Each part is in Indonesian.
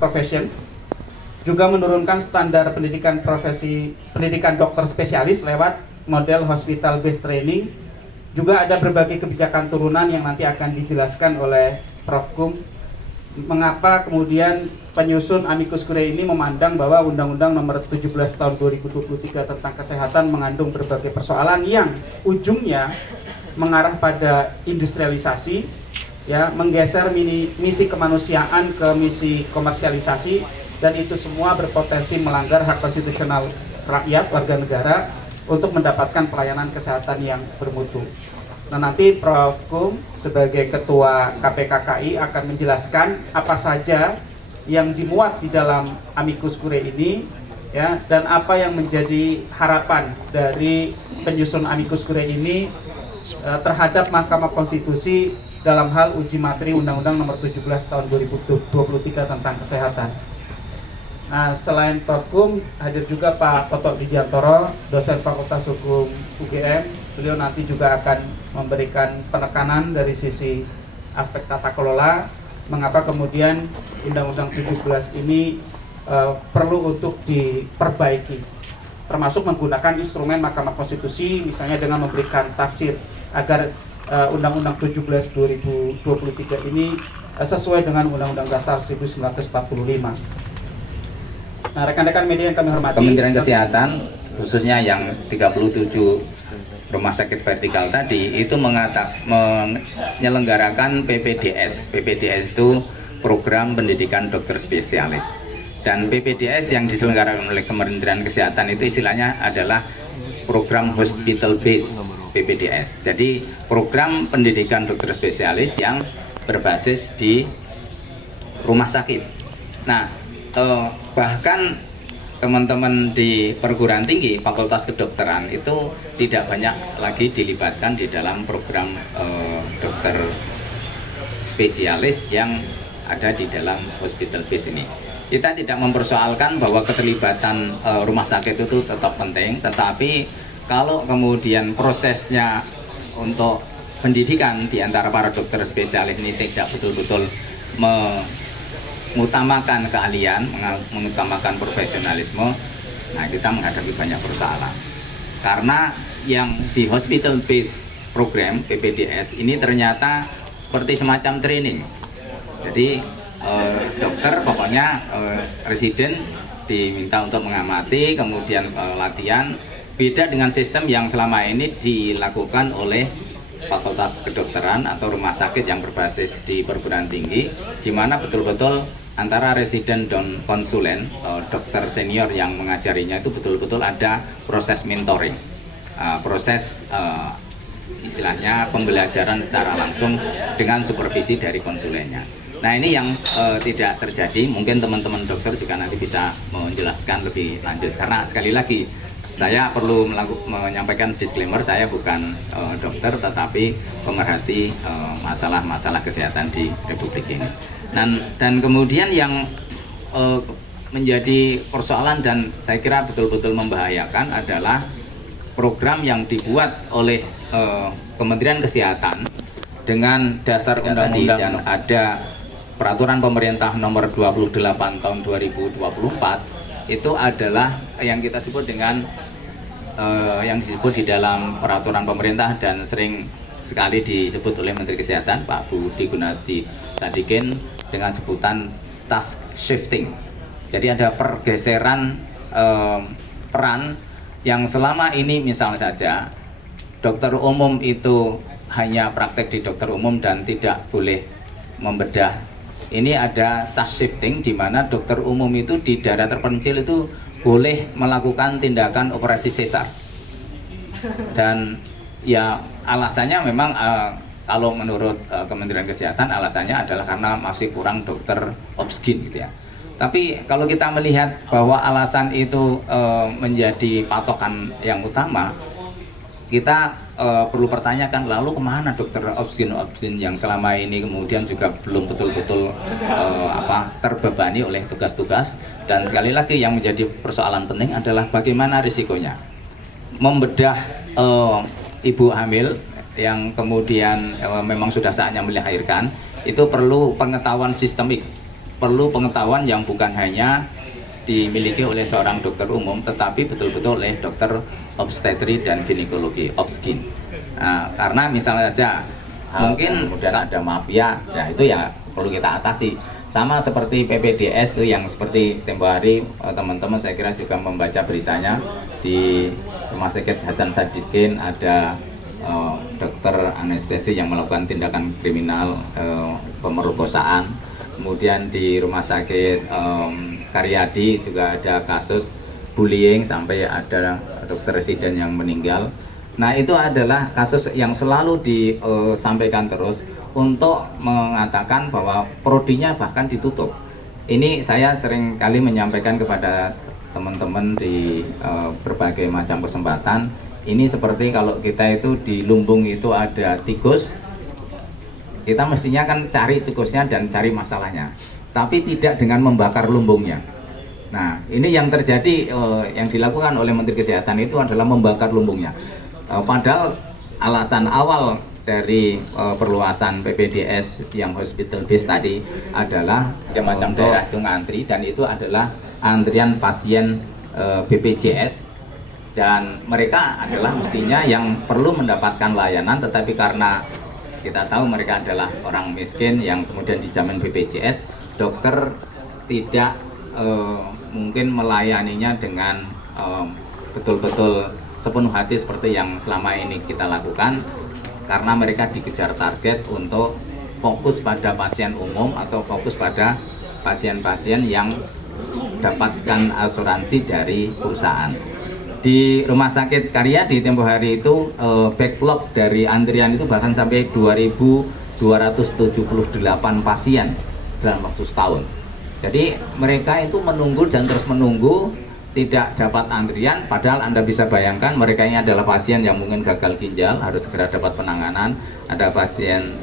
profession, juga menurunkan standar pendidikan dokter spesialis lewat model hospital based training. Juga ada berbagai kebijakan turunan yang nanti akan dijelaskan oleh Prof. Kum. Mengapa kemudian penyusun amicus curiae ini memandang bahwa Undang-Undang Nomor 17 Tahun 2023 tentang kesehatan mengandung berbagai persoalan yang ujungnya mengarah pada industrialisasi, ya, menggeser misi kemanusiaan ke misi komersialisasi, dan itu semua berpotensi melanggar hak konstitusional rakyat warga negara untuk mendapatkan pelayanan kesehatan yang bermutu. Nah, nanti Prof. Kum sebagai Ketua KPKKI akan menjelaskan apa saja yang dimuat di dalam amicus curiae ini, ya, dan apa yang menjadi harapan dari penyusun amicus curiae ini terhadap Mahkamah Konstitusi dalam hal uji materi Undang-Undang Nomor 17 Tahun 2023 tentang kesehatan. Nah, selain Prof. Kum, hadir juga Pak Toto Widiantoro, dosen Fakultas Hukum UGM. Beliau nanti juga akan memberikan penekanan dari sisi aspek tata kelola, mengapa kemudian Undang-Undang 17 ini perlu untuk diperbaiki, termasuk menggunakan instrumen Mahkamah Konstitusi, misalnya dengan memberikan tafsir agar Undang-Undang 17 2023 ini sesuai dengan Undang-Undang Dasar 1945. Nah, rekan-rekan media yang kami hormati, Kementerian Kesehatan khususnya yang 37 rumah sakit vertikal tadi itu menyelenggarakan PPDS. PPDS itu program pendidikan dokter spesialis. Dan PPDS yang diselenggarakan oleh Kementerian Kesehatan itu istilahnya adalah program hospital based PPDS. Jadi program pendidikan dokter spesialis yang berbasis di rumah sakit. Nah, bahkan teman-teman di perguruan tinggi Fakultas Kedokteran itu tidak banyak lagi dilibatkan di dalam program dokter spesialis yang ada di dalam hospital base ini. Kita tidak mempersoalkan bahwa keterlibatan rumah sakit itu tetap penting, tetapi kalau kemudian prosesnya untuk pendidikan di antara para dokter spesialis ini tidak betul-betul mengutamakan keahlian, mengutamakan profesionalisme, nah kita menghadapi banyak persoalan. Karena yang di hospital based program PPDS ini ternyata seperti semacam training. Jadi dokter pokoknya residen diminta untuk mengamati, kemudian latihan. Beda dengan sistem yang selama ini dilakukan oleh Fakultas Kedokteran atau rumah sakit yang berbasis di perguruan tinggi, di mana betul-betul antara residen dan konsulen, dokter senior yang mengajarinya itu betul-betul ada proses mentoring, proses istilahnya pembelajaran secara langsung dengan supervisi dari konsulennya. Nah, ini yang tidak terjadi. Mungkin teman-teman dokter juga nanti bisa menjelaskan lebih lanjut, karena sekali lagi saya perlu menyampaikan disclaimer, saya bukan dokter tetapi pemerhati masalah-masalah kesehatan di Republik ini. Dan kemudian yang menjadi persoalan dan saya kira betul-betul membahayakan adalah program yang dibuat oleh Kementerian Kesehatan dengan dasar undang-undang dan ada peraturan pemerintah nomor 28 tahun 2024, itu adalah yang kita sebut dengan yang disebut di dalam peraturan pemerintah dan sering sekali disebut oleh Menteri Kesehatan Pak Budi Gunadi Sadikin dengan sebutan task shifting. Jadi ada pergeseran peran yang selama ini, misalnya saja dokter umum itu hanya praktek di dokter umum dan tidak boleh membedah. Ini ada task shifting di mana dokter umum itu di daerah terpencil itu boleh melakukan tindakan operasi sesar. Dan ya alasannya memang kalau menurut Kementerian Kesehatan alasannya adalah karena masih kurang dokter obsgin gitu ya. Tapi kalau kita melihat bahwa alasan itu menjadi patokan yang utama, kita perlu pertanyakan lalu kemana dokter obsgin yang selama ini kemudian juga belum betul-betul terbebani oleh tugas-tugas. Dan sekali lagi yang menjadi persoalan penting adalah bagaimana risikonya membedah ibu hamil yang kemudian memang sudah saatnya melahirkan. Itu perlu pengetahuan sistemik perlu pengetahuan yang bukan hanya dimiliki oleh seorang dokter umum, tetapi betul-betul oleh dokter obstetri dan ginekologi, obsgin. Karena misalnya saja mungkin kemudian ada mafia, nah itu ya perlu kita atasi. Sama seperti PPDS itu yang seperti tempo hari teman-teman saya kira juga membaca beritanya di Rumah Sakit Hasan Sadikin ada dokter anestesi yang melakukan tindakan kriminal pemerkosaan. Kemudian di Rumah Sakit Karyadi juga ada kasus bullying sampai ada dokter residen yang meninggal. Nah itu adalah kasus yang selalu disampaikan terus untuk mengatakan bahwa prodinya bahkan ditutup. Ini saya sering kali menyampaikan kepada teman-teman di berbagai macam kesempatan. Ini seperti kalau kita itu di lumbung itu ada tikus, kita mestinya kan cari tikusnya dan cari masalahnya, tapi tidak dengan membakar lumbungnya. Nah ini yang terjadi, yang dilakukan oleh Menteri Kesehatan itu adalah membakar lumbungnya. Padahal alasan awal dari perluasan PPDS yang hospital base tadi adalah macam daerah itu ngantri, dan itu adalah antrian pasien BPJS, dan mereka adalah mestinya yang perlu mendapatkan layanan, tetapi karena kita tahu mereka adalah orang miskin yang kemudian dijamin BPJS, dokter tidak mungkin melayaninya dengan betul-betul sepenuh hati seperti yang selama ini kita lakukan, karena mereka dikejar target untuk fokus pada pasien umum atau fokus pada pasien-pasien yang dapatkan asuransi dari perusahaan. Di Rumah Sakit Karya di tempo hari itu backlog dari antrian itu bahkan sampai 2.278 pasien dalam waktu setahun. Jadi mereka itu menunggu dan terus menunggu, tidak dapat antrian, padahal Anda bisa bayangkan mereka ini adalah pasien yang mungkin gagal ginjal, harus segera dapat penanganan, ada pasien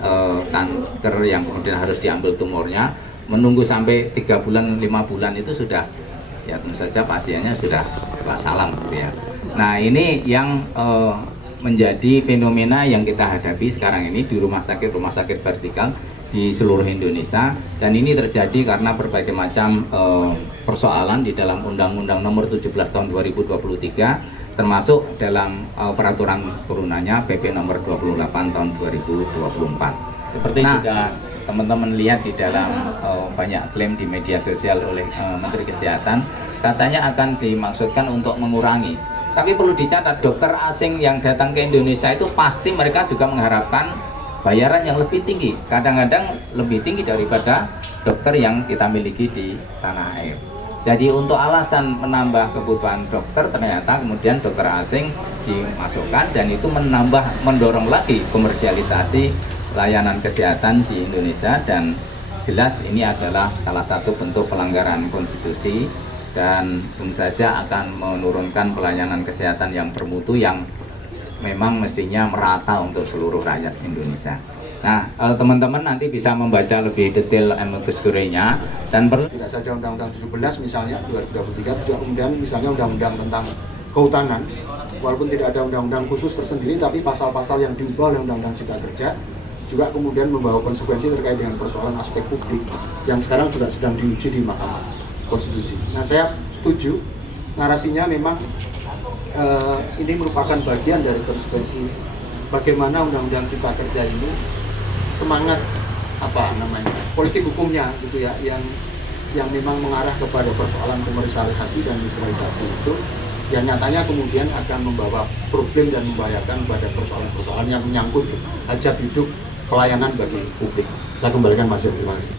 kanker yang kemudian harus diambil tumornya, menunggu sampai 3 bulan, 5 bulan itu sudah, ya tentu saja pasiennya sudah wassalam gitu ya. Nah ini yang menjadi fenomena yang kita hadapi sekarang ini di rumah sakit vertikal di seluruh Indonesia, dan ini terjadi karena berbagai macam persoalan di dalam Undang-Undang Nomor 17 Tahun 2023, termasuk dalam peraturan turunannya PP Nomor 28 Tahun 2024. Seperti juga teman-teman lihat di dalam banyak klaim di media sosial oleh Menteri Kesehatan, katanya akan dimaksudkan untuk mengurangi. Tapi perlu dicatat, dokter asing yang datang ke Indonesia itu pasti mereka juga mengharapkan bayaran yang lebih tinggi, kadang-kadang lebih tinggi daripada dokter yang kita miliki di tanah air. Jadi untuk alasan menambah kebutuhan dokter, ternyata kemudian dokter asing dimasukkan, dan itu mendorong lagi komersialisasi layanan kesehatan di Indonesia, dan jelas ini adalah salah satu bentuk pelanggaran konstitusi dan tentu saja akan menurunkan pelayanan kesehatan yang bermutu yang memang mestinya merata untuk seluruh rakyat Indonesia. Nah, teman-teman nanti bisa membaca lebih detail amicus curiae-nya, dan perlu tidak saja Undang-Undang 17 misalnya 2023, juga kemudian misalnya Undang-Undang tentang Kehutanan, walaupun tidak ada undang-undang khusus tersendiri, tapi pasal-pasal yang diubah oleh Undang-Undang Cipta Kerja juga kemudian membawa konsekuensi terkait dengan persoalan aspek publik yang sekarang juga sedang diuji di Mahkamah Konstitusi. Nah, saya setuju narasinya memang ini merupakan bagian dari konsekuensi bagaimana Undang-Undang Cipta Kerja ini semangat politik hukumnya gitu ya, yang memang mengarah kepada persoalan komersialisasi dan industrialisasi itu, yang nyatanya kemudian akan membawa problem dan membahayakan pada persoalan-persoalan yang menyangkut hajat hidup pelayanan bagi publik. Saya kembalikan Mas, terima kasih.